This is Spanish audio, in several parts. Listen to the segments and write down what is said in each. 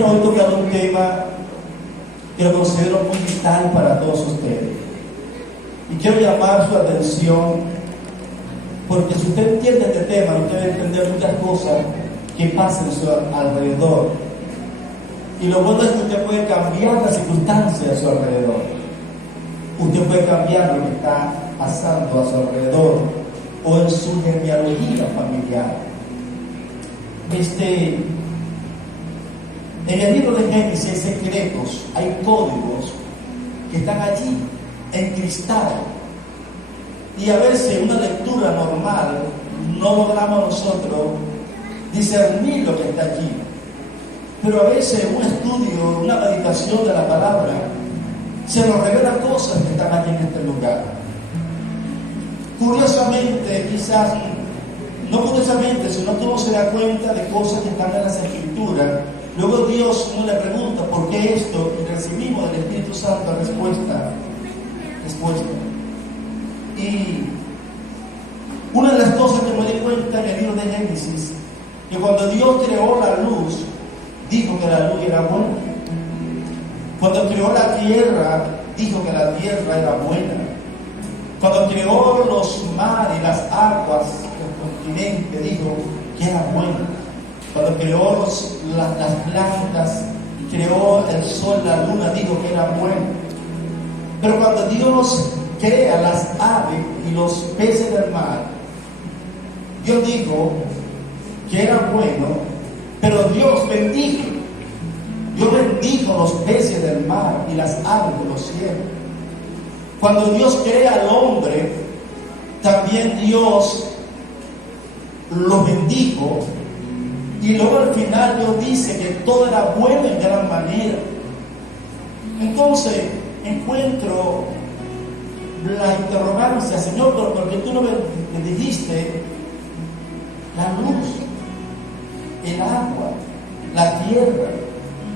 quiero hoy tocar un tema que lo considero muy vital para todos ustedes. Y quiero llamar su atención, porque si usted entiende este tema, usted va a entender muchas cosas que pasan a su alrededor. Y lo bueno es que usted puede cambiar las circunstancias a su alrededor. Usted puede cambiar lo que está pasando a su alrededor o en su genealogía familiar. En el libro de Génesis hay secretos, hay códigos que están allí, encristados. Y a veces una lectura normal no logramos nosotros discernir lo que está allí. Pero a veces un estudio, una meditación de la palabra, se nos revela cosas que están allí en este lugar. Curiosamente, quizás, no curiosamente, sino que uno se da cuenta de cosas que están en las Escrituras. Luego Dios uno le pregunta, ¿por qué esto? Y recibimos del Espíritu Santo respuesta. Y una de las cosas que me di cuenta en el libro de Génesis, que cuando Dios creó la luz, dijo que la luz era buena. Cuando creó la tierra, dijo que la tierra era buena. Cuando creó los mares y las aguas, el continente, dijo que era buena. Cuando creó las plantas, creó el sol, la luna, dijo que era bueno. Pero cuando Dios crea las aves y los peces del mar, Dios dijo que era bueno, pero Dios bendijo. Dios bendijo los peces del mar y las aves de los cielos. Cuando Dios crea al hombre, también Dios lo bendijo. Y luego al final Dios dice que todo era bueno en gran manera. Entonces encuentro la interrogancia, Señor, ¿pero por qué tú no me dijiste la luz, el agua, la tierra?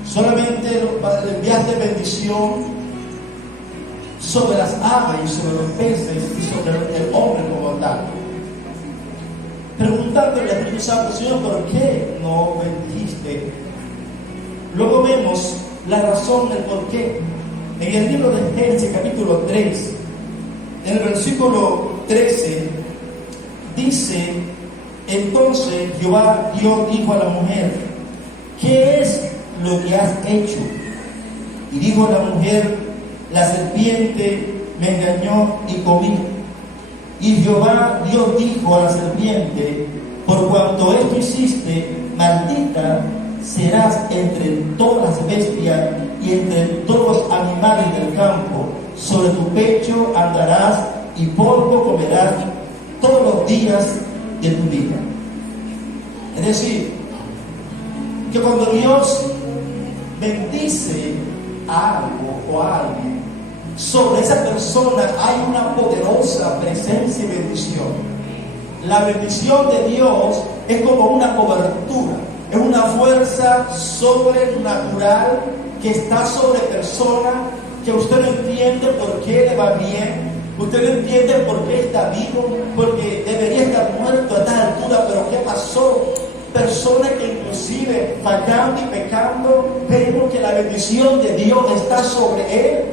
Solamente enviaste bendición sobre las aves y sobre los peces y sobre el hombre como tal. Preguntándole al Espíritu Santo, Señor, ¿por qué no bendijiste? Luego vemos la razón del por qué. En el libro de Génesis, capítulo 3, en el versículo 13, dice: entonces Jehová Dios dijo a la mujer, ¿qué es lo que has hecho? Y dijo la mujer, la serpiente me engañó y comí. Y Jehová Dios dijo a la serpiente, por cuanto esto hiciste, maldita serás entre todas las bestias y entre todos los animales del campo. Sobre tu pecho andarás y polvo comerás todos los días de tu vida. Es decir, que cuando Dios bendice a algo o a alguien, sobre esa persona hay una poderosa presencia y bendición. La bendición de Dios es como una cobertura, es una fuerza sobrenatural que está sobre persona, que usted no entiende por qué le va bien, usted no entiende por qué está vivo, porque debería estar muerto a tal altura, pero ¿qué pasó? Personas que inclusive fallando y pecando, vemos que la bendición de Dios está sobre él.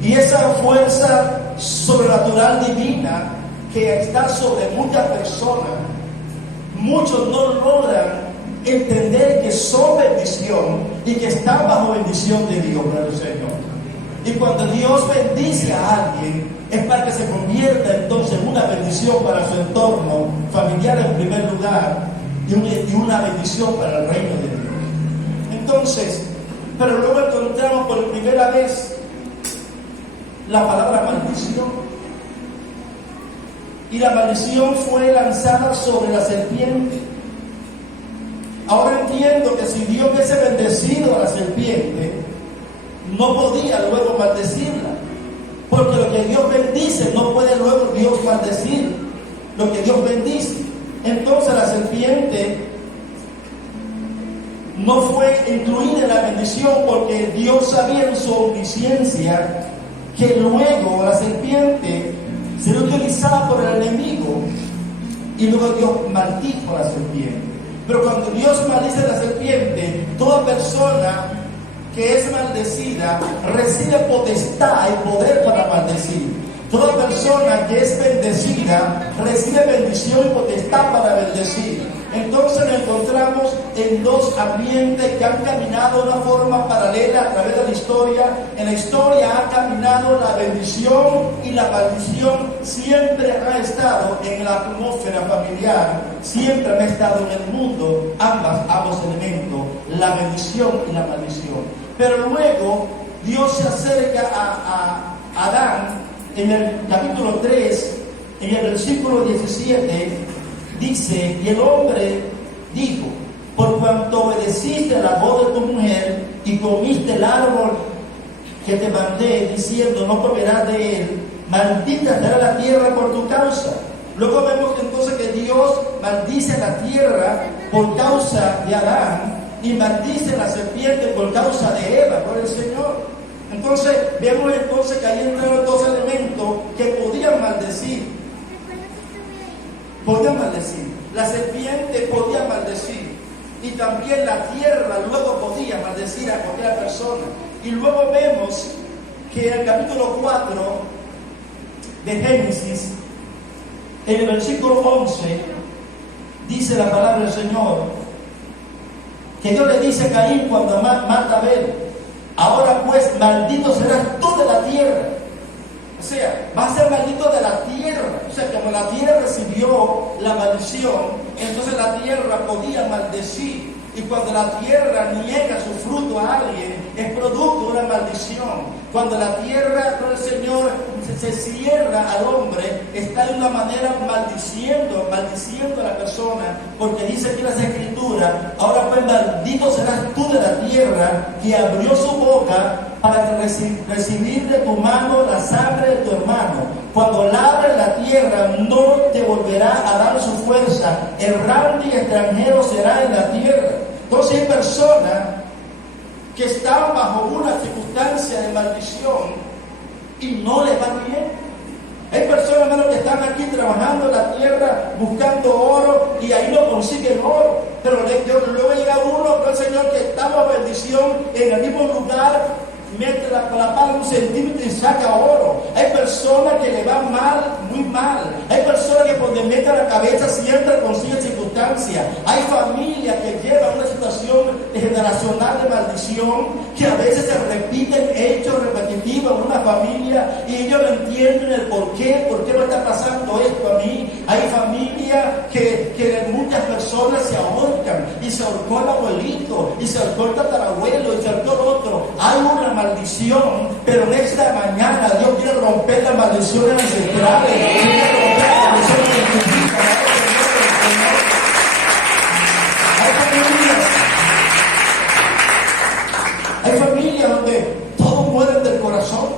Y esa fuerza sobrenatural divina que está sobre muchas personas, muchos no logran entender que son bendición y que están bajo bendición de Dios, gloria al Señor. Y cuando Dios bendice a alguien, es para que se convierta entonces en una bendición para su entorno familiar en primer lugar y una bendición para el reino de Dios. Entonces, pero luego encontramos por primera vez la palabra maldición. Y la maldición fue lanzada sobre la serpiente. Ahora entiendo que si Dios hubiese bendecido a la serpiente, no podía luego maldecirla. Porque lo que Dios bendice no puede luego Dios maldecir lo que Dios bendice. Entonces la serpiente no fue incluida en la bendición, porque Dios sabía en su omnisciencia que luego la serpiente sería utilizada por el enemigo, y luego Dios maldijo a la serpiente. Pero cuando Dios maldice a la serpiente, toda persona que es maldecida recibe potestad y poder para maldecir. Toda persona que es bendecida recibe bendición y potestad para bendecir. Entonces nos encontramos en dos ambientes que han caminado de una forma paralela a través de la historia. En la historia ha caminado la bendición y la maldición. Siempre han estado en la atmósfera familiar, siempre han estado en el mundo, ambos elementos, la bendición y la maldición. Pero luego Dios se acerca a Adán en el capítulo 3, en el versículo 17. Dice, y el hombre dijo, por cuanto obedeciste a la voz de tu mujer y comiste el árbol que te mandé, diciendo, no comerás de él, maldita será la tierra por tu causa. Luego vemos entonces que Dios maldice a la tierra por causa de Adán y maldice a la serpiente por causa de Eva, por el Señor. Entonces, vemos entonces que ahí entraron dos elementos que podían maldecir. La serpiente podía maldecir y también la tierra luego podía maldecir a cualquier persona. Y luego vemos que en el capítulo 4 de Génesis, en el versículo 11, dice la palabra del Señor, que Dios le dice a Caín cuando mata a Abel, ahora pues maldito serás tú de la tierra. O sea, va a ser maldito de la tierra. O sea, como la tierra recibió la maldición, entonces la tierra podía maldecir. Y cuando la tierra niega su fruto a alguien, es producto de una maldición. Cuando la tierra del Señor se cierra al hombre, está de una manera maldiciendo a la persona, porque dice aquí en las Escrituras, ahora pues maldito serás tú de la tierra, que abrió su boca para recibir de tu mano la sangre de tu hermano. Cuando labres la tierra, no te volverá a dar su fuerza, errante y extranjero será en la tierra. Entonces hay personas que están bajo una circunstancia de maldición y no les va bien. Hay personas, hermanos, que están aquí trabajando en la tierra buscando oro y ahí no consiguen oro. Pero luego llega uno con el Señor que está bajo bendición en el mismo lugar, mete la pala un centímetro y saca oro. Hay personas que le van mal, muy mal. Hay personas que donde meten la cabeza siempre consiguen circunstancias. Hay familias que llevan una situación generacional de maldición, que a veces se repiten hechos repetitivos en una familia y ellos no entienden el por qué me está pasando esto a mí. Hay familias que muchas personas se ahorcan, y se ahorcó el abuelito, y se ahorcó el tatarabuelo, y se ahorcó el otro. Hay una maldición, pero en esta mañana Dios quiere romper las maldiciones ancestrales, quiere romper las maldiciones de tu vida. Hay familias donde todos mueren del corazón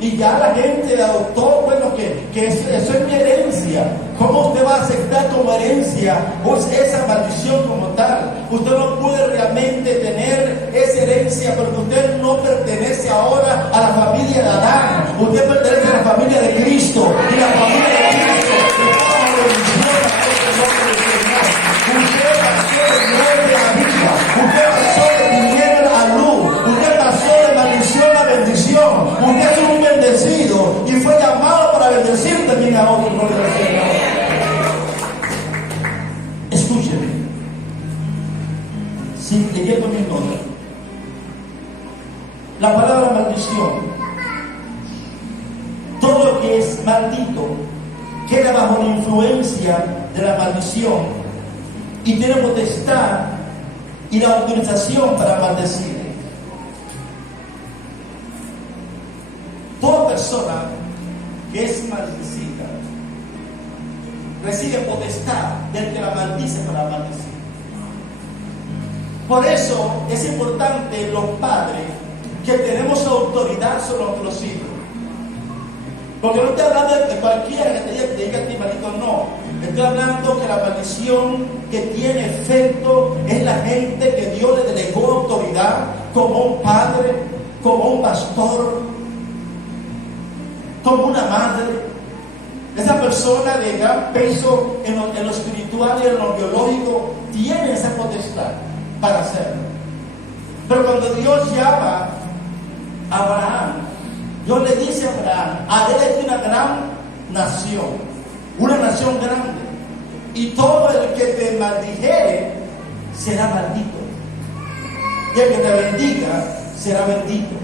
y ya la gente adoptó, bueno, que eso es mi herencia. ¿Cómo usted va a aceptar como herencia pues esa maldición como tal? Usted no puede realmente tener esa herencia porque usted no pertenece ahora a la familia de Adán. Usted pertenece a la familia de Cristo, y la familia de Cristo está bajo bendición del Señor. Usted pasó de muerte a vida, usted pasó de tiniebla a luz, usted pasó de maldición a bendición. Usted es un bendecido y fue llamado para bendecir también a otros. Gloria al Señor. Escúcheme, si leyendo mi nota, la palabra maldición, todo lo que es maldito queda bajo la influencia de la maldición y tiene potestad y la autorización para maldecir. Toda persona que es maldecida recibe potestad del que la maldice para maldecir. Por eso es importante los padres que tenemos autoridad sobre nuestros hijos. Porque no estoy hablando de cualquiera que te diga a ti, maldito, no. Estoy hablando que la maldición que tiene efecto es la gente que Dios le delegó autoridad, como un padre, como un pastor, como una madre. esa persona de gran peso en lo espiritual y en lo biológico tiene esa potestad para hacerlo. Pero cuando Dios llama a Abraham, Dios le dice a Abraham: haré de una gran nación grande, y todo el que te maldijere será maldito, y el que te bendiga será bendito.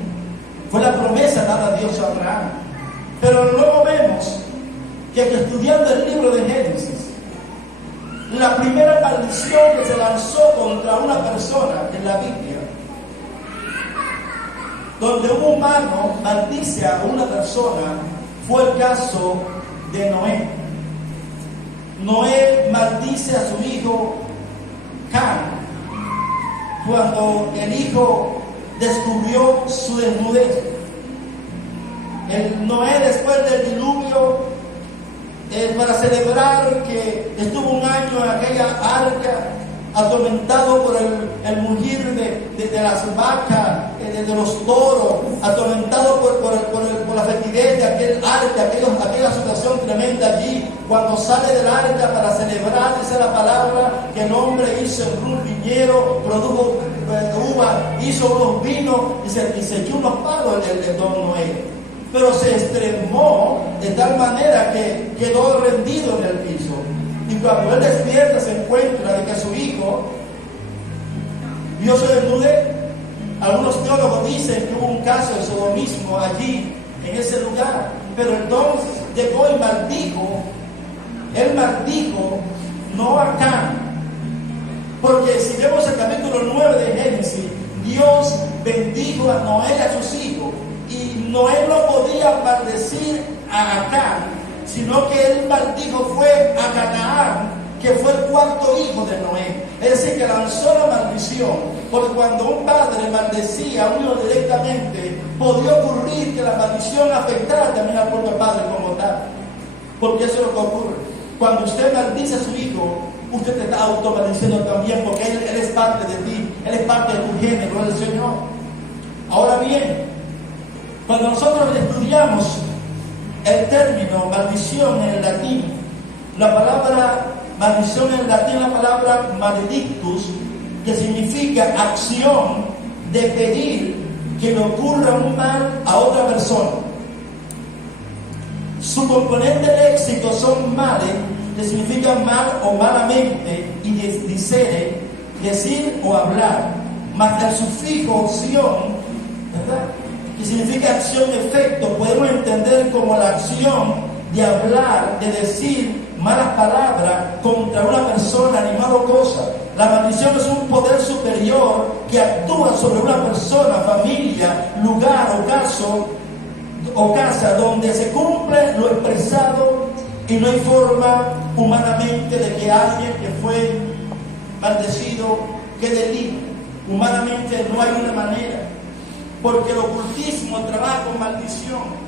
Fue la promesa dada a Dios a Abraham. Pero luego vemos que estudiando el libro de Génesis, la primera maldición que se lanzó contra una persona en la Biblia, donde un humano maldice a una persona, fue el caso de Noé. Noé maldice a su hijo Cam cuando el hijo descubrió su desnudez. Noé, después del diluvio, para celebrar que estuvo un año en aquella arca, atormentado por el mugir de las vacas, de los toros, atormentado por la fetidez de aquel arca, aquella situación tremenda allí. Cuando sale del arca para celebrar, dice la palabra que el hombre hizo un viñero, produjo uva, hizo unos vinos y se echó unos palos el don Noé. Pero se extremó de tal manera que quedó rendido en el piso. Y cuando él despierta, se encuentra de que su hijo vio su desnudez. Algunos teólogos dicen que hubo un caso de sodomismo allí, en ese lugar. Pero entonces llegó y maldijo. Él maldijo no a Cam. Porque si vemos el capítulo 9 de Génesis, Dios bendijo a Noé y a sus hijos. Y Noé no podía maldecir a Cam, sino que él maldijo fue a Canaán, que fue el cuarto hijo de Noé. Es decir, que lanzó la maldición, porque cuando un padre maldecía a uno directamente, podía ocurrir que la maldición afectara también al propio padre como tal. Porque eso es lo que ocurre. Cuando usted maldice a su hijo, usted te está automaldiciendo también, porque él es parte de ti, él es parte de tu género, del Señor. Ahora bien, cuando nosotros estudiamos el término maldición en el latín, la palabra maldición en el latín es la palabra maledictus, que significa acción de pedir que le ocurra un mal a otra persona. Su componente léxico son males, que significa mal o malamente, y dicere, decir o hablar, más el sufijo opción, ¿verdad?, que significa acción-efecto, podemos entender como la acción de hablar, de decir malas palabras contra una persona, animal o cosa. La maldición es un poder superior que actúa sobre una persona, familia, lugar o caso o casa donde se cumple lo expresado y no hay forma humanamente de que alguien que fue maldecido quede libre. Humanamente no hay una manera. Porque el ocultismo trabaja con maldición.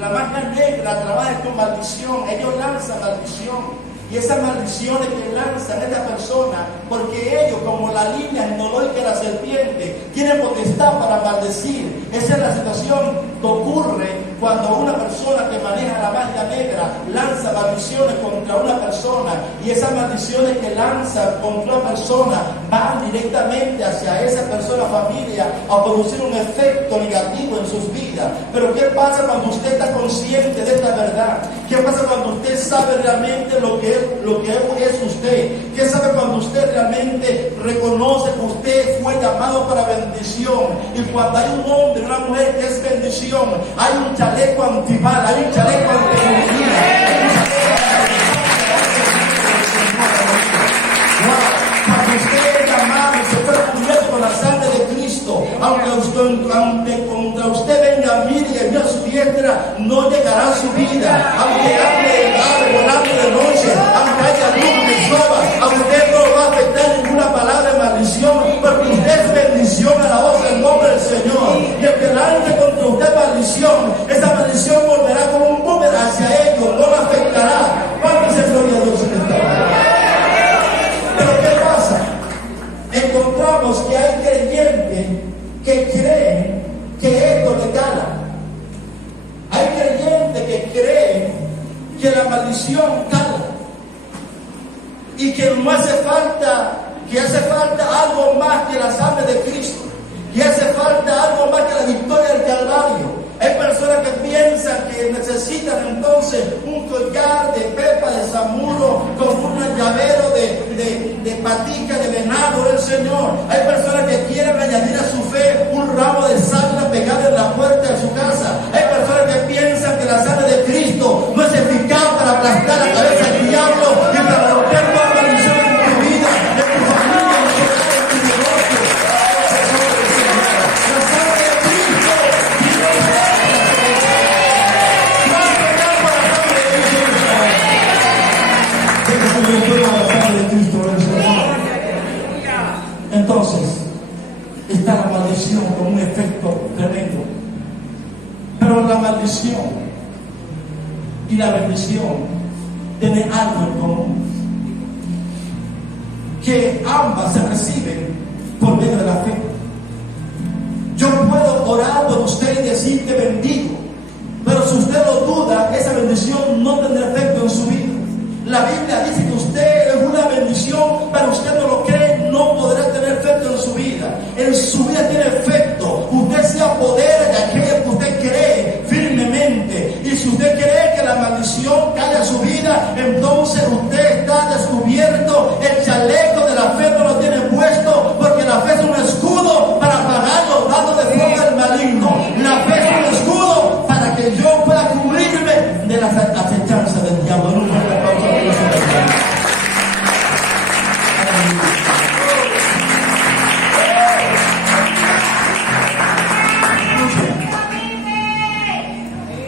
La magia negra trabaja con maldición. Ellos lanzan maldición. Y esas maldiciones que lanzan a esta persona, porque ellos, como la línea genológica de la serpiente, tienen potestad para maldecir. Esa es la situación que ocurre cuando una persona que maneja la magia negra lanza maldiciones contra una persona, y esas maldiciones que lanza contra una persona van directamente hacia esa persona, familia, a producir un efecto negativo en sus vidas. Pero ¿qué pasa cuando usted está consciente de esta verdad? ¿Qué pasa cuando usted sabe realmente lo que es usted? ¿Qué sabe cuando usted realmente reconoce que usted fue llamado para bendición? Y cuando hay un hombre, una mujer que es bendición, hay un chaleco antibala, hay un chaleco antibala. Cuando usted es llamado y se fue cubierto con la sangre de Cristo, aunque contra usted venga mil y el Dios a su diestra, no llegará a su vida. Aunque hable de tarde, volando de noche, aunque haya luz de soba, a usted no lo va a afectar ninguna palabra de maldición, porque usted es bendición a la voz del nombre del Señor. Y el que lance contra usted maldición, esa maldición volverá como un boomerang hacia ellos, no lo afectará. ¿Cuánto se gloria a Dios en esta hora? Pero ¿qué pasa? Encontramos que hay creyentes que creen que esto le cala. Hay creyentes que creen que la maldición maldición cala. Y que no hace falta, que hace falta algo más que la sangre de Cristo. Que hace falta algo más que la victoria del Calvario. Hay personas que piensan que necesitan entonces un collar de pepa de samuro con un llavero de patica de venado del Señor. Hay personas que quieren añadir a su fe un ramo de salsa pegado en la puerta de su casa. Hay personas que piensan que la sangre de Cristo no es eficaz para aplastar la cabeza del diablo y para romper toda maldición en tu vida, en tu familia, en tu negocio. La sangre de Cristo entonces está la maldición con un efecto tremendo. Pero la maldición y la bendición tienen algo en común, que ambas se reciben por medio de la fe. Yo puedo orar por usted y decir que bendigo, pero si usted lo duda, esa bendición no tendrá efecto en su vida. La Biblia dice que usted es una bendición, pero usted no lo cree, no podrá tener efecto en su vida. En su vida tiene efecto. Usted se apodera de aquello que usted cree firmemente. Y si usted cree que la maldición cae a su vida, entonces usted está descubierto. El chaleco de la fe no lo tiene puesto, porque la fe es un escudo para apagar los dados de fuego del maligno. La fe es un escudo para que yo pueda cubrirme de las acechanzas del diablo. No puede aplaudir a Dios.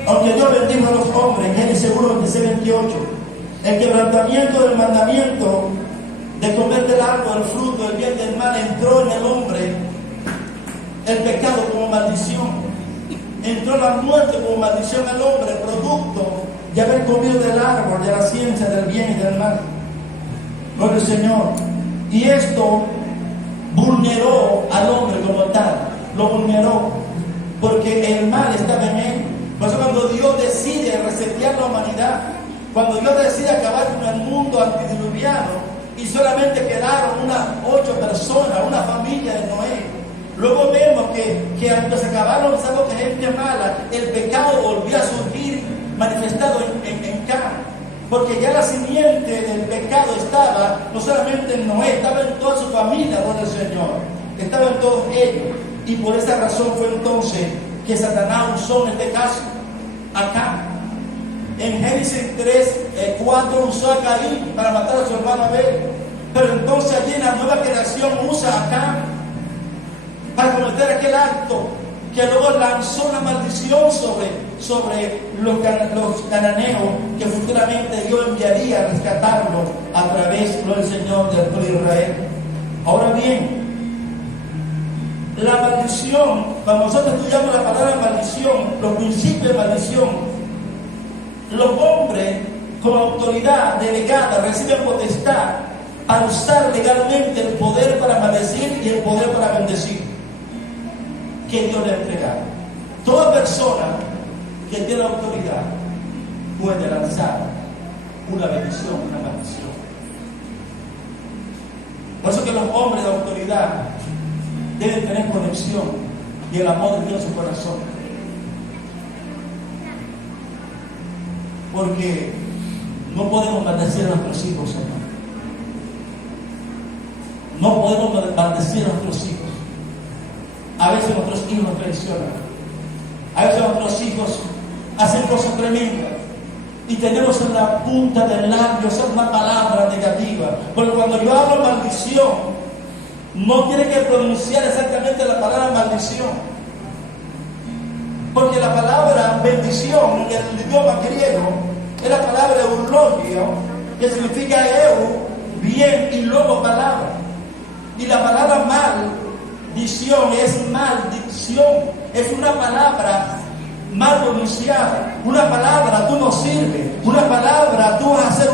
Aunque Dios bendijo a los hombres, Génesis 1:26-28, el quebrantamiento del mandamiento de comer del árbol, el fruto, el bien del mal, entró en el hombre el pecado como maldición. Entró la muerte como maldición al hombre, producto de haber comido del árbol de la ciencia del bien y del mal. Gloria al Señor. Y esto vulneró al hombre como tal, lo vulneró, porque el mal estaba en él. Por eso cuando Dios decide resetear la humanidad, cuando Dios decide acabar con el mundo antediluviano, y solamente quedaron unas 8 personas, una familia de Noé. Luego vemos que aunque se acabaron que gente mala, el pecado volvió a surgir manifestado en Cán. Porque ya la simiente del pecado estaba no solamente en Noé, estaba en toda su familia, donde el Señor, estaba en todos ellos. Y por esta razón fue entonces que Satanás usó en este caso a Cán. En Génesis 3:4 usó a Caín para matar a su hermano Abel. Pero entonces allí en la nueva creación usa a Cán para cometer aquel acto que luego lanzó una maldición sobre los cananeos, que futuramente Dios enviaría a rescatarlos a través del Señor del pueblo de Israel. Ahora bien, la maldición, cuando nosotros estudiamos la palabra maldición, los principios de maldición, los hombres con autoridad delegada reciben potestad para usar legalmente el poder para maldecir y el poder para bendecir que Dios le ha entregado. Toda persona que tiene autoridad puede lanzar una bendición, una maldición. Por eso que los hombres de autoridad deben tener conexión y el amor de Dios en su corazón. Porque no podemos maldecir a nuestros hijos, Señor. No podemos maldecir a nuestros hijos. A veces nuestros hijos nos traicionan. A veces nuestros hijos hacen cosas tremendas. Y tenemos en la punta del labio esa una palabra negativa. Porque cuando yo hablo maldición, no tiene que pronunciar exactamente la palabra maldición. Porque la palabra bendición en el idioma griego es la palabra eulogio, que significa bien, y luego palabra. Y la palabra maldición es maldición, es una palabra mal pronunciada, una palabra tú no sirves, una palabra tú vas a ser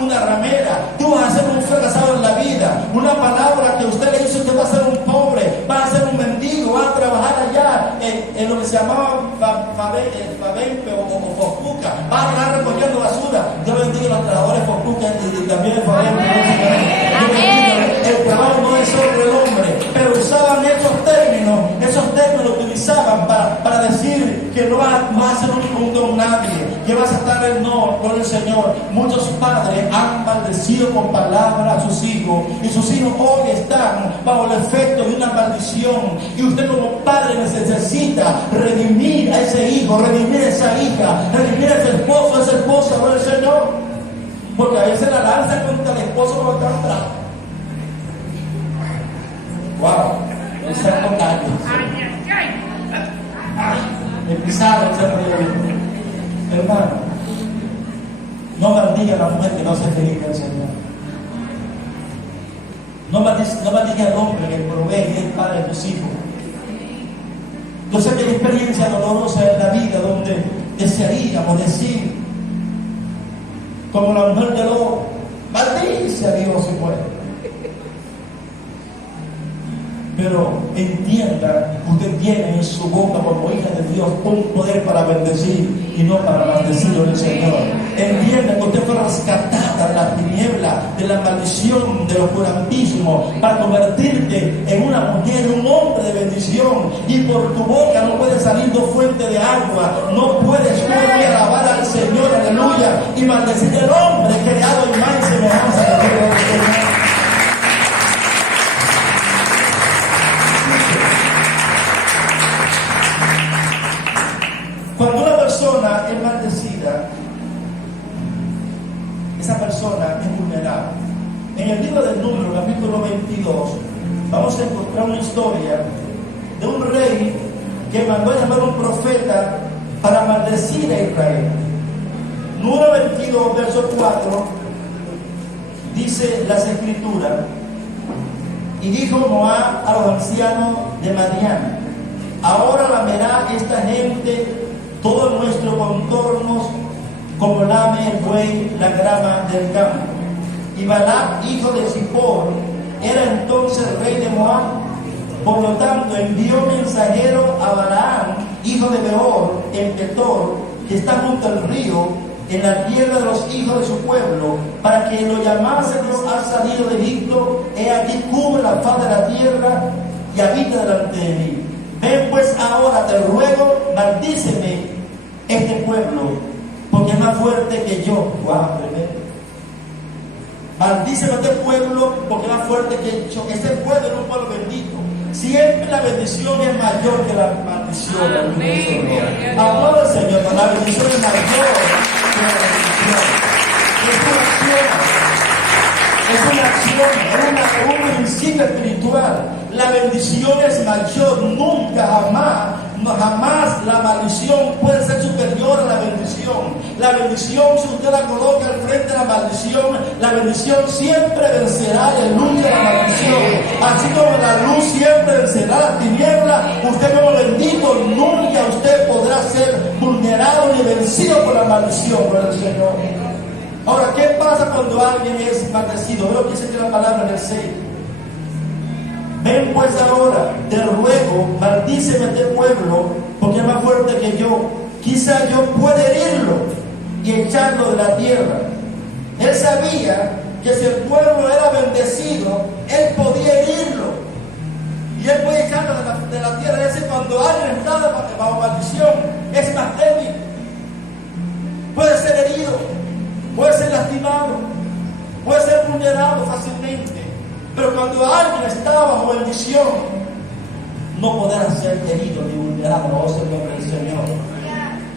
una ramera, tú vas a ser un fracasado en la vida, una palabra que usted le hizo que va a ser un pobre, va a ser un mendigo, va a trabajar allá en lo que se llamaba Fabempe o Focuca, va a estar recogiendo basura. los trabajadores focucan y también el favor. El trabajo no es sobre el hombre, pero usaban esos términos lo utilizaban para decir que no vas a ser un don nadie, que vas a estar con el Señor. Muchos padres han maldecido con palabras a sus hijos, y sus hijos hoy están bajo el efecto de una maldición, y usted como padre necesita redimir a ese hijo, redimir a esa hija, redimir a ese esposo, a esa esposa por el Señor, porque a veces la lanza contra el esposo por está atrás. Wow, no se han tocado. Empezaron a ser hermano, no maldiga a la mujer que no se dedica al Señor. No maldiga al hombre que provee y es padre de tus hijos. Yo sé que hay experiencia dolorosa en la vida donde desearíamos decir, como la mujer de Lot, maldice a Dios si puede. Pero entienda, usted tiene en su boca como hija de Dios un poder para bendecir y no para maldecir al Señor. Entienda que usted fue rescatada de la tiniebla, de la maldición, del oscurantismo, para convertirte en una mujer, un hombre de bendición. Y por tu boca no puede salir dos fuentes de agua. No puedes tú alabar al Señor, aleluya, y maldecir al hombre creado en imagen y semejanza de Dios. Cuando una persona es maldecida, esa persona es vulnerable. En el libro del Número, capítulo 22, vamos a encontrar una historia de un rey que mandó a llamar a un profeta para maldecir a Israel. Número 22, verso 4, dice las Escrituras: y dijo Moab a los ancianos de Madián: ahora lamerá esta gente todos nuestros contornos como lame el buey la grama del campo. Y Balac, hijo de Zippor, era entonces rey de Moab. Por lo tanto, envió mensajero a Balaam, hijo de Beor, en Petor, que está junto al río, en la tierra de los hijos de su pueblo, para que lo llamase: Dios ha salido de Egipto, he aquí cubre la faz de la tierra y habita delante de mí. Ven pues ahora, te ruego, maldíceme este pueblo, porque es más fuerte que yo. Wow, tremendo. Maldíceme este pueblo, porque es más fuerte que yo. Este pueblo es un pueblo bendito. Siempre la bendición es mayor que la maldición. Amor al Señor, la bendición es mayor que la maldición. Es un principio espiritual. La bendición es mayor, nunca, jamás la maldición puede ser superior a la bendición. La bendición, si usted la coloca al frente de la maldición, la bendición siempre vencerá, aleluya, la maldición. Así como la luz siempre vencerá la tiniebla, usted como bendito, nunca usted podrá ser vulnerado ni vencido por la maldición, por el Señor. Ahora, ¿qué pasa cuando alguien es maldecido? Veo que dice la palabra en el 6. Ven pues ahora, te ruego, maldíceme a este pueblo, porque es más fuerte que yo. Quizá yo pueda herirlo y echarlo de la tierra. Él sabía que si el pueblo era bendecido, él podía herirlo. Y él puede echarlo de la tierra. Es decir, cuando alguien está bajo maldición, es más débil. Puede ser herido, puede ser lastimado, puede ser vulnerado fácilmente. Pero cuando alguien está bajo bendición, no podrá ser herido ni vulnerado, no es el nombre del Señor.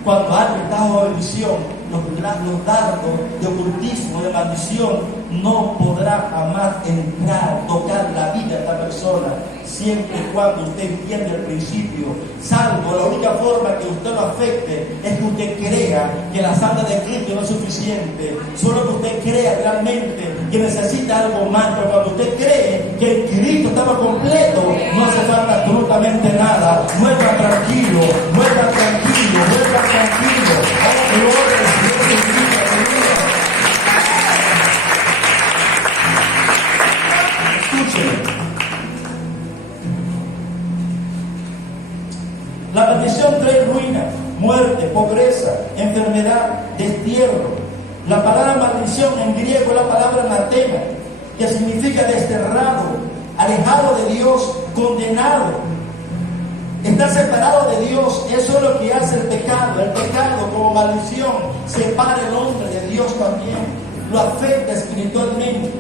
Cuando alguien está bajo bendición, los dardos de ocultismo, de maldición, no podrá jamás entrar, tocar la vida de esta persona, siempre y cuando usted entienda el principio. Salvo, la única forma que usted lo afecte es que usted crea que la sangre de Cristo no es suficiente, solo que usted crea realmente que necesita algo más. Pero cuando usted cree que el Cristo estaba completo, no hace falta absolutamente nada. Vuelva tranquilo, vuelva tranquilo, vuelva tranquilo. Oh, gloria al Señor. La maldición trae ruina, muerte, pobreza, enfermedad, destierro. La palabra maldición en griego es la palabra anatema, que significa desterrado, alejado de Dios, condenado. Está separado de Dios. Eso es lo que hace el pecado. El pecado como maldición separa al hombre de Dios también. Lo afecta espiritualmente.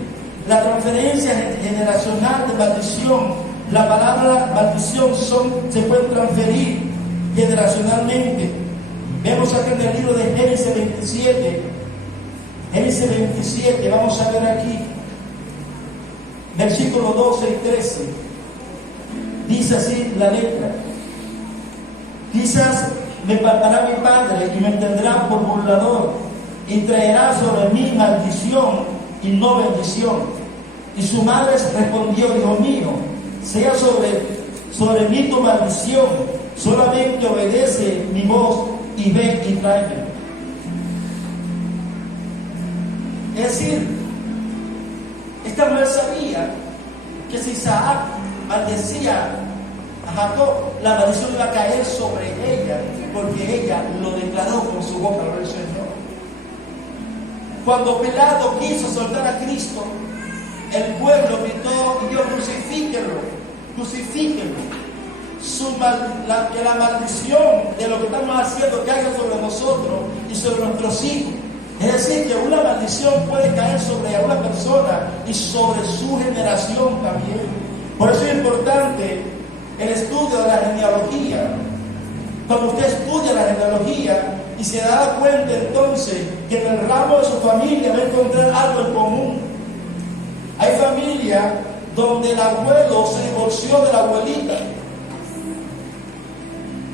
La transferencia generacional de maldición, la palabra maldición se puede transferir generacionalmente. Vemos acá en el libro de Génesis 27. Génesis 27, vamos a ver aquí, versículos 12 y 13. Dice así la letra: quizás me faltará mi padre y me tendrá por burlador, y traerá sobre mí maldición y no bendición. Y su madre respondió: hijo mío, sea sobre mí tu maldición, solamente obedece mi voz y ven y tráeme. Es decir, esta mujer sabía que si Isaac maldecía a Jacob, la maldición iba a caer sobre ella, porque ella lo declaró con su boca, gloria al Señor. Cuando Pilato quiso soltar a Cristo, el pueblo gritó: Dios, crucifíquenlo, crucifíquenlo. Que la maldición de lo que estamos haciendo caiga sobre nosotros y sobre nuestros hijos. Es decir, que una maldición puede caer sobre una persona y sobre su generación también. Por eso es importante el estudio de la genealogía. Cuando usted estudia la genealogía y se da cuenta entonces que en el ramo de su familia va a encontrar algo en común. Hay familias donde el abuelo se divorció de la abuelita,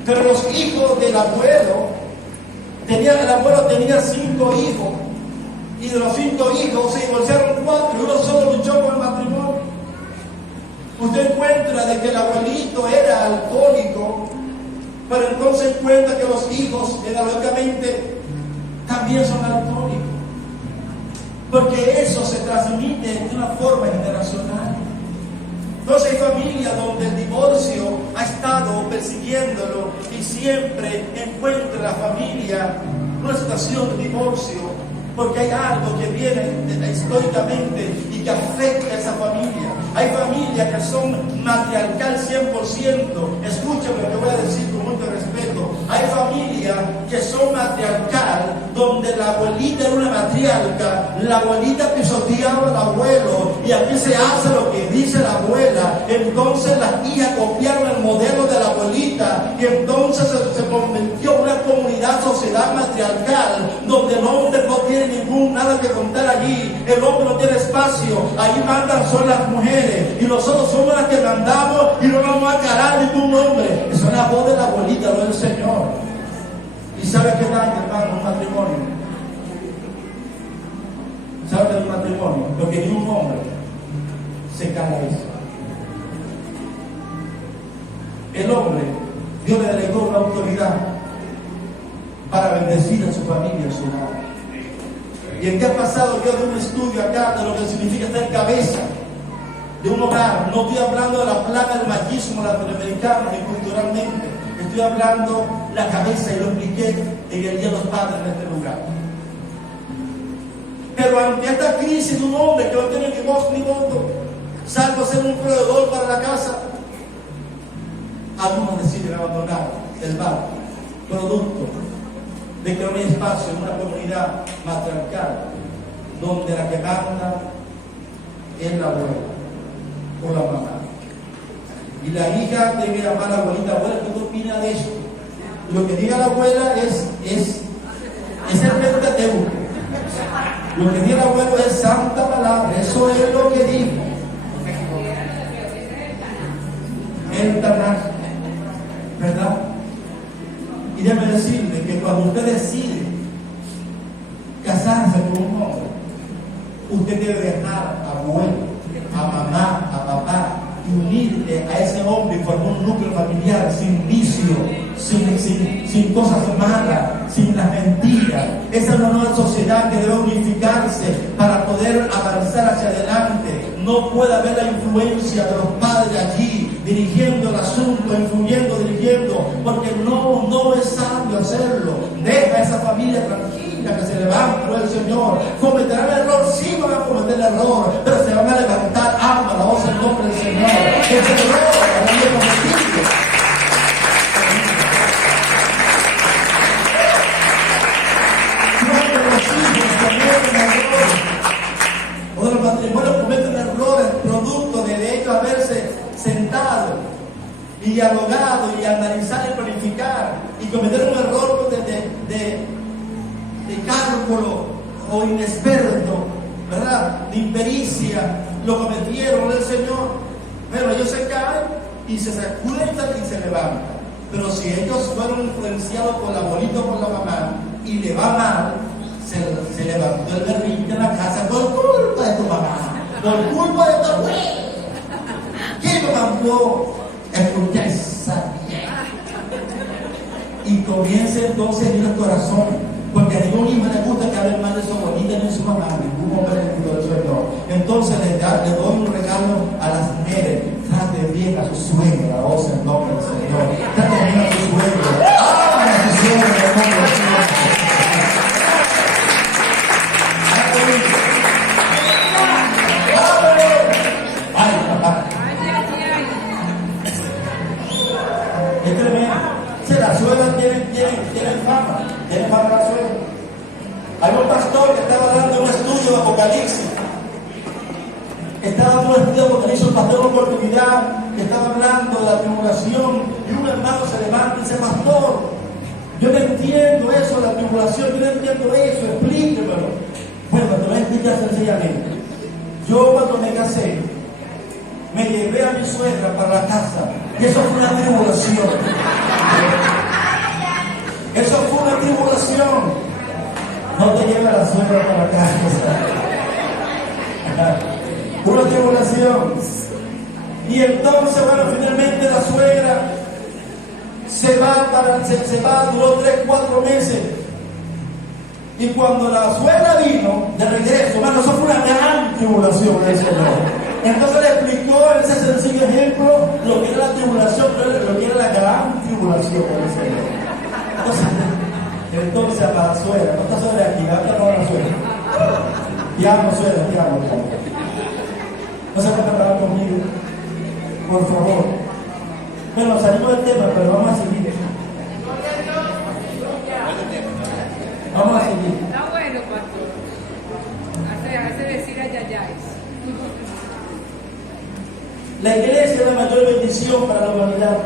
pero los hijos del abuelo, el abuelo tenía 5 hijos, y de los 5 hijos se divorciaron 4 y uno solo luchó por el matrimonio. Usted encuentra de que el abuelito era alcohólico, pero entonces encuentra que los hijos, lógicamente, también son alcohólicos, porque eso se transmite de una forma generacional. Entonces hay familias donde el divorcio ha estado persiguiéndolo y siempre encuentra la familia una situación de divorcio, porque hay algo que viene históricamente y que afecta a esa familia. Hay familias que son matriarcal 100%. Escúchame lo que voy a decir con mucho respeto. Hay familias que son matriarcal, donde la abuelita era una matriarca, la abuelita pisoteaba al abuelo y aquí se hace lo que dice la abuela. Entonces las hijas copiaron el modelo de la abuelita y entonces se convirtió en una comunidad, sociedad matriarcal, donde el hombre no tiene nada que contar allí. El hombre no tiene espacio, allí mandan son las mujeres y nosotros somos las que mandamos y no vamos a calar ningún hombre. Esa es la voz de la abuelita, no del Señor. ¿Y sabe qué daña, hermano, un matrimonio? ¿Sabe qué es un matrimonio? Porque ni un hombre se cala eso. El hombre, Dios le delegó una autoridad para bendecir a su familia, a su hogar. Y el que ha pasado, yo de un estudio acá de lo que significa estar en cabeza de un hogar. No estoy hablando de la plaga del machismo latinoamericano ni culturalmente. Estoy hablando la cabeza, y lo expliqué en el Día de los Padres en este lugar. Pero ante esta crisis de un hombre que no tiene ni voz ni voto, salvo ser un proveedor para la casa, algunos deciden abandonar el barco, producto de que no hay espacio en una comunidad matriarcal donde la que manda es la abuela o la mamá. Y la hija debe llamar a la abuelita: abuela, ¿qué tú opinas de eso? Y lo que diga la abuela es el Pentateuco. Lo que diga el abuelo es santa palabra. Eso es lo que dijo el Tanaj, ¿verdad? Y déjame decirle que cuando usted decide casarse con un hombre, usted debe dejar a abuelo, a mamá, a papá, y unirte a ese hombre y formar un núcleo familiar sin vicio, sin cosas malas, sin las mentiras. Esa es una nueva sociedad que debe unificarse para poder avanzar hacia adelante. No puede haber la influencia de los padres allí, dirigiendo el asunto, influyendo, dirigiendo, porque no es sabio hacerlo. Deja a esa familia tranquila. hija que se levanta, gloria al Señor. Cometerán error, sí van a cometer error, pero se van a levantar, ama la voz del nombre del Señor. El Señor, la vida contigo. O de los matrimonios cometen errores producto de ellos haberse sentado y dialogado y analizar y planificar y cometer un error de cálculo o inexperto, ¿verdad? De impericia, lo cometieron el Señor. Pero ellos se caen y se sacuden y se levantan. Pero si ellos fueron influenciados por la abuelita o por la mamá y le va mal, se levantó el berrinche en la casa por culpa de tu mamá, por culpa de tu abuela. ¿Quién lo mandó? Escucha esa vieja. Y comienza entonces en el corazón, porque a ningún hijo le gusta que hablen mal de su abuelita ni de su mamá, ningún hombre le gusta de su hermano. Entonces le doy un regalo a las mujeres: trate bien a su suegra, la voz en nombre del Señor. Trate bien a su suegra, amen a su suegra en el nombre del Señor. Es tremendo. Si la suegra tiene fama la suegra. Hay un pastor que estaba dando un estudio de Apocalipsis. Estaba dando un estudio de Apocalipsis, un pastor de oportunidad, que estaba hablando de la tribulación, y un hermano se levanta y dice: pastor, yo no entiendo eso de la tribulación, yo no entiendo eso, explíquemelo. Bueno, te voy a explicar sencillamente. Yo cuando me casé, me llevé a mi suegra para la casa, y eso fue una tribulación. Eso fue una tribulación. No te lleves a la suegra para la casa. Una tribulación. Y entonces, bueno, finalmente la suegra se va, duró 3-4 meses. Y cuando la suegra vino de regreso, hermano, eso fue una gran tribulación, el Señor. Entonces le explicó en ese sencillo ejemplo lo que era la tribulación, lo que era la gran tribulación, el Señor. Entonces a la suegra, no está suegra aquí, habla con la suegra. Te amo, suegra, te amo. No se va a preparar conmigo, por favor. Bueno, salimos del tema, pero vamos a seguir. Vamos a seguir. Está bueno, pastor. Hace decir ayayáis. La iglesia es la mayor bendición para la humanidad.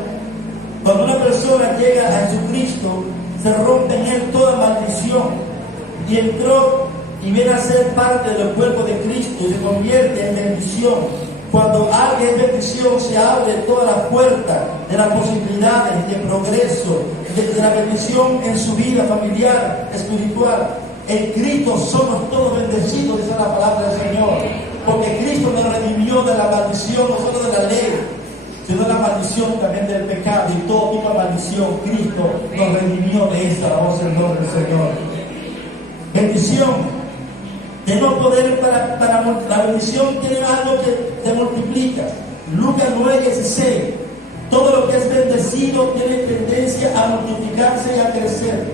Cuando una persona llega a Jesucristo, se rompe en él toda maldición y entró y viene a ser parte del cuerpo de Cristo y se convierte en bendición. Cuando alguien es bendición, se abre toda la puerta de las posibilidades de progreso, de la bendición en su vida familiar, espiritual. En Cristo somos todos bendecidos, dice la palabra del Señor, porque Cristo nos redimió de la maldición, no solo de la ley, sino de la maldición también del pecado y todo tipo de maldición. Cristo nos redimió de esta, la voz del nombre del Señor. Bendición. Tenemos poder para la bendición, tiene algo que se multiplica. Lucas 9:16. Todo lo que es bendecido tiene tendencia a multiplicarse y a crecer.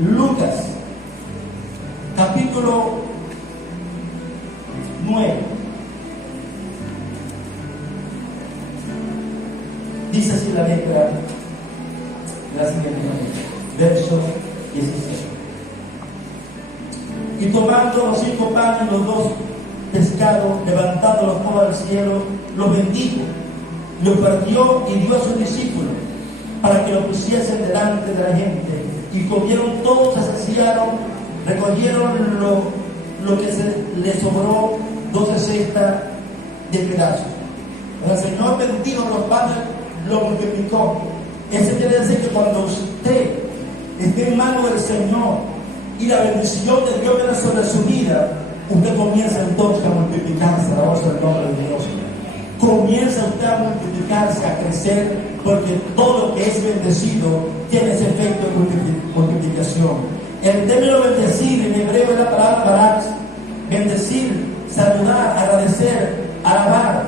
Lucas, capítulo 9. Dice así la letra, la siguiente manera, verso 16. Y tomando los 5 panes y los 2 pescados, levantándolos todos al cielo, los bendijo, los partió y dio a sus discípulos para que lo pusiesen delante de la gente. Y comieron todos, se saciaron, recogieron lo que les sobró, 12 cestas de pedazos. El Señor bendijo los panes, lo multiplicó. Eso quiere decir que cuando usted esté en manos del Señor y la bendición de Dios viene sobre su vida, usted comienza entonces a multiplicarse, a alabar el nombre de Dios. Comienza usted a multiplicarse, a crecer, porque todo lo que es bendecido tiene ese efecto de multiplicación. El término bendecir en hebreo es la palabra barak. Bendecir, saludar, agradecer, alabar.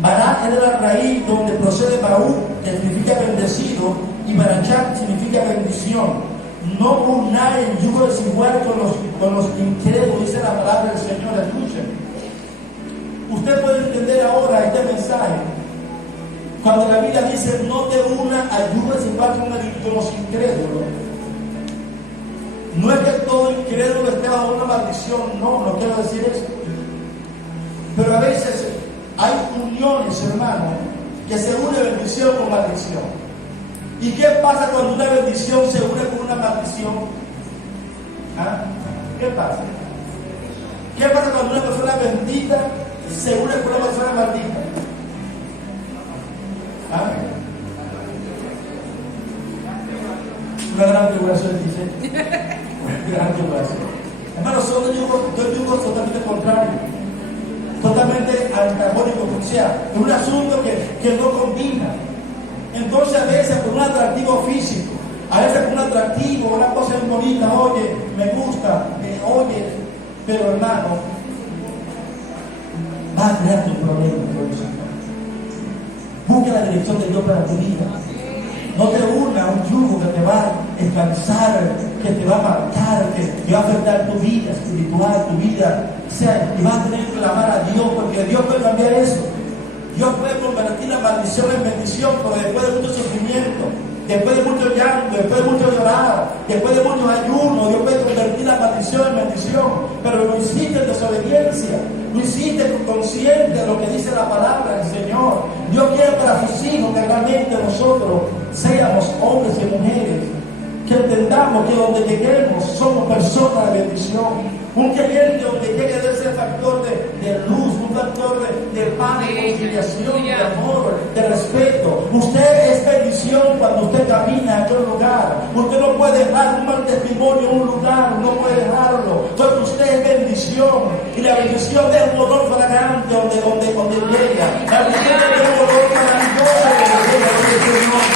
Barak es de la raíz donde procede Baú, que significa bendecido, y Barachak significa bendición. No unáis en yugo desigual con los incrédulos, dice la palabra del Señor. Escuchen. Usted puede entender ahora este mensaje cuando la Biblia dice no te una a yugo desigual con los incrédulos. No es que todo incrédulo esté bajo una maldición, no quiero decir eso. Pero a veces hay uniones, hermano, que se une bendición con maldición. ¿Y qué pasa cuando una bendición se une con una maldición? ¿Ah? ¿Qué pasa? ¿Qué pasa cuando una persona bendita se une con una persona maldita? ¿Ah? Una gran tribulación, dice. Una gran tribulación. Hermano, son dos yugos totalmente contrarios, totalmente antagónicos. O sea, es un asunto que no combina. Entonces, a veces con un atractivo físico, a veces con un atractivo, una cosa muy bonita, oye, me gusta, oye, pero hermano, va a crear tu problema con el Señor. Busca la dirección de Dios para tu vida. No te una a un yugo que te va a descansar, que te va a marcar, que va a afectar tu vida espiritual, tu vida. O sea, y vas a tener que clamar a Dios, porque Dios puede cambiar eso. Dios puede convertir la maldición en bendición, pero después de mucho sufrimiento, después de mucho llanto, después de mucho llorar, después de muchos ayunos, Dios puede convertir la maldición en bendición. Pero lo hiciste en desobediencia, lo hiciste consciente de lo que dice la palabra del Señor. Dios quiere para sus hijos que realmente nosotros seamos hombres y mujeres, que entendamos que donde lleguemos somos personas de bendición. Un creyente donde llegue debe ser factor de luz, un factor de paz, de conciliación, de amor, de respeto. Usted es bendición cuando usted camina a aquel lugar. Usted no puede dejar un mal testimonio en un lugar, no puede dejarlo, porque usted es bendición. Y la bendición es un olor fragante donde llega. La bendición es un olor maravilloso donde llega el Señor.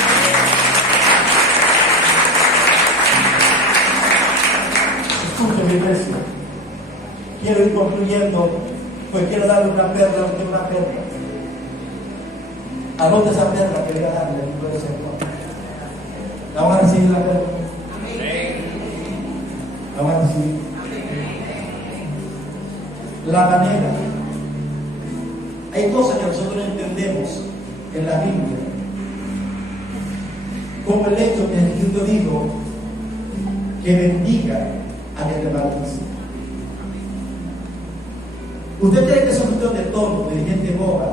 Escuche, mi iglesia. Quiero ir concluyendo, pues quiero darle una perla a usted, una perla. ¿A dónde esa perla quería darle? Puede ser, ¿no? ¿La van a recibir la perla? ¿La van a recibir? La manera. Hay cosas que nosotros no entendemos en la Biblia, como el hecho que Jesucristo dijo que bendiga a quien le maldice. ¿Usted cree que es un cuestión de tonto, de gente boba,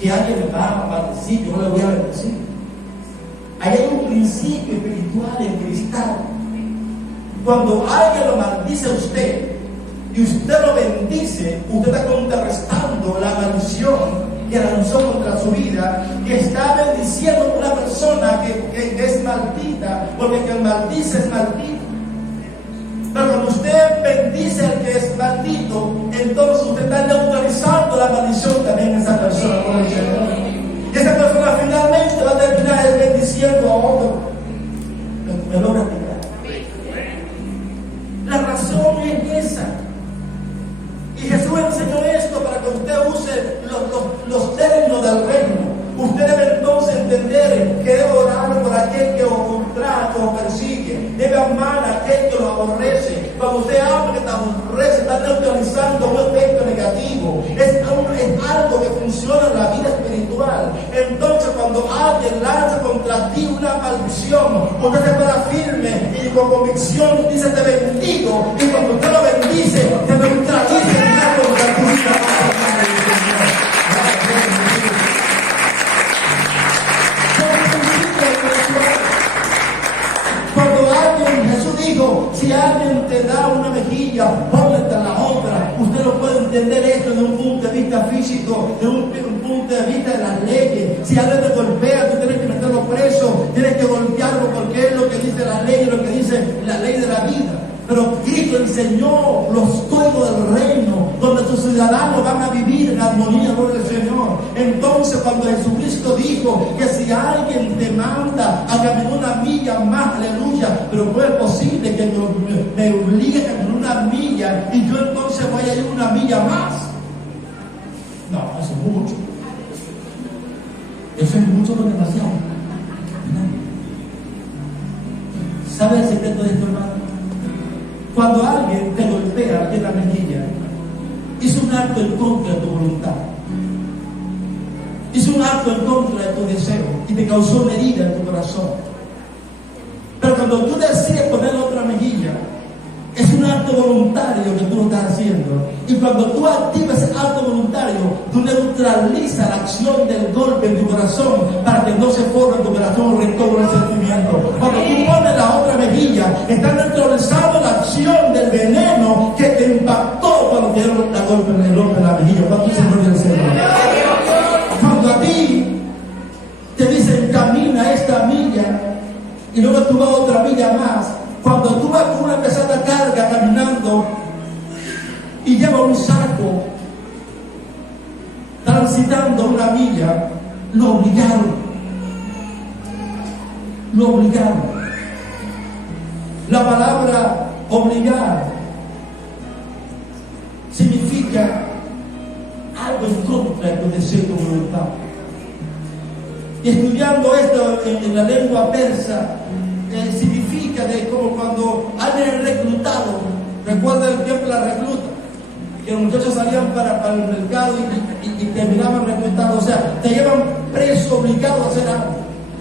que alguien me va a maldecir, yo no le voy a bendecir? Ahí hay un principio espiritual en cristal. Cuando alguien lo maldice a usted y usted lo bendice, usted está contrarrestando la maldición que lanzó contra su vida, que está bendiciendo a una persona que es maldita, porque quien maldice es maldito. Pero cuando usted bendice al que es maldito, entonces usted está neutralizando la maldición también en esa persona. Y esa persona finalmente va a terminar bendiciendo a otro. ¿Me logra explicar? La razón es esa. Y Jesús enseñó esto para que usted use los términos del reino. Usted debe entonces entender que debe orar por aquel que os ultraja, que os persigue. Debe amar a aquel que lo aborrece. Cuando usted ama que te aborrece, está neutralizando un efecto negativo. Es algo que funciona en la vida espiritual. Entonces, cuando alguien lanza contra ti una maldición, usted se para firme y con convicción dice: te bendigo. Y cuando usted lo bendice, te neutraliza el mal contra tu vida. Si alguien te da una mejilla, póngate la otra. Usted no puede entender esto desde un punto de vista físico, de un punto de vista de las leyes. Si alguien te golpea, tú tienes que meterlo preso, tienes que golpearlo porque es lo que dice la ley, lo que dice la ley de la vida. Pero Cristo enseñó los códigos del reino, donde sus ciudadanos van a vivir en armonía con el Señor. Entonces, cuando Jesucristo dijo que si alguien te manda a caminar una milla más, aleluya, pero no es posible que me obligue a caminar una milla y yo entonces voy a ir una milla más. No, eso es mucho. Eso es mucho, pero demasiado. ¿Sabe el secreto de esto, hermano? Cuando alguien te golpea en la mejilla, hizo un acto en contra de tu voluntad, hizo un acto en contra de tu deseo y te causó una herida en tu corazón. Pero cuando tú decides poner la otra mejilla, es un acto voluntario que tú lo estás haciendo. Y cuando tú activas ese acto voluntario, tú neutralizas la acción del golpe en tu corazón para que no se forme en tu corazón un rencor, un sentimiento. Cuando tú pones la otra mejilla, estás neutralizando la acción del veneno que te impactó cuando te dieron el golpe en la mejilla. ¿Cuánto se puede decir? Cuando a ti te dicen camina esta milla y luego tú vas otra milla más, cuando tú vas con una pesada carga caminando y llevas un saco transitando una milla, lo obligaron. La palabra obligar significa algo en contra de tu deseo y tu voluntad. Y estudiando esto en la lengua persa, significa de como cuando alguien es reclutado. Recuerda el tiempo de la recluta, que los muchachos salían para el mercado y terminaban reclutados, o sea, te llevan preso, obligado a hacer algo.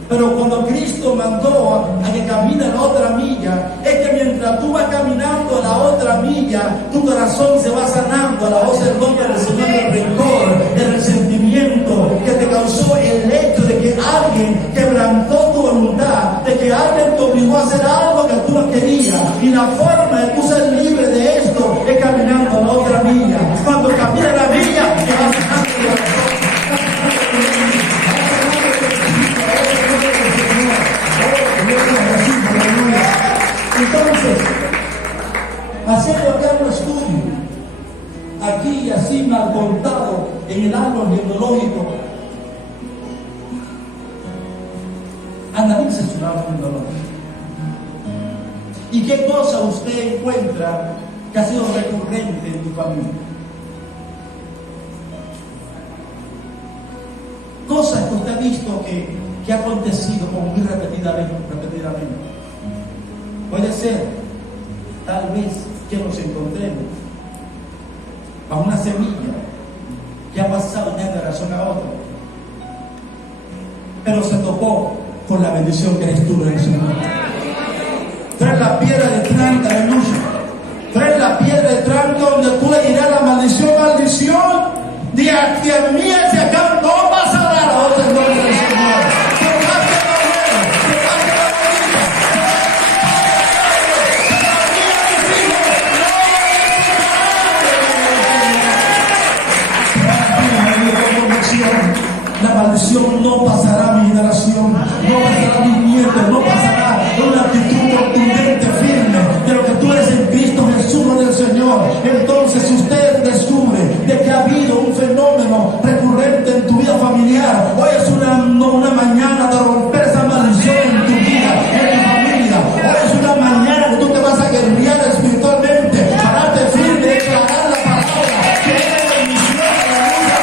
Pero cuando Cristo mandó a que camine la otra milla, es que mientras tú vas caminando la otra milla, tu corazón se va sanando a la voz del nombre del Señor, del rencor, del resentimiento que te causó el hecho de que alguien quebrantó tu voluntad, de que alguien te obligó a hacer algo que tú no querías. Y la forma de tú ser libre de esto es caminando la otra milla. Cuando caminas la milla, te vas sanando el corazón. Entonces, haciendo acá un estudio, aquí así mal contado en el árbol genealógico, analice su árbol genealógico. ¿Y qué cosa usted encuentra que ha sido recurrente en tu familia? Cosas que usted ha visto que ha acontecido como muy repetidamente. Puede ser, tal vez, que nos encontremos a una semilla que ha pasado de una generación a otra, pero se topó con la bendición que eres tú, el Señor. Trae la piedra de tranca, aleluya. Trae la piedra de tranca donde tú le dirás la maldición, de aquí a mí hacia acá no pasará la otra en nombre del Señor. La maldición no pasará a mi generación, no pasará a mi nieto, no pasará. Una actitud contundente, firme, de lo que tú eres en Cristo Jesús del Señor. Entonces, si usted descubre de que ha habido un fenómeno recurrente en tu vida familiar, hoy es una mañana de romper esa maldición en tu vida, en tu familia. Hoy es una mañana que tú te vas a guerrear espiritualmente, pararte firme, declarar la palabra que es bendición a la vida.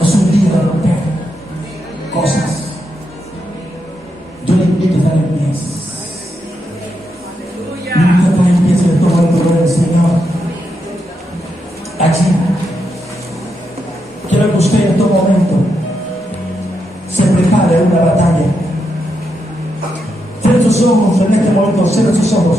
Es un día de romper cosas. Yo le invito a dar el pie. Le invito a dar el pie de todo el poder del Señor. Allí. Quiero que usted en todo momento se prepare una batalla. Cierre sus ojos en este momento, cierre sus ojos.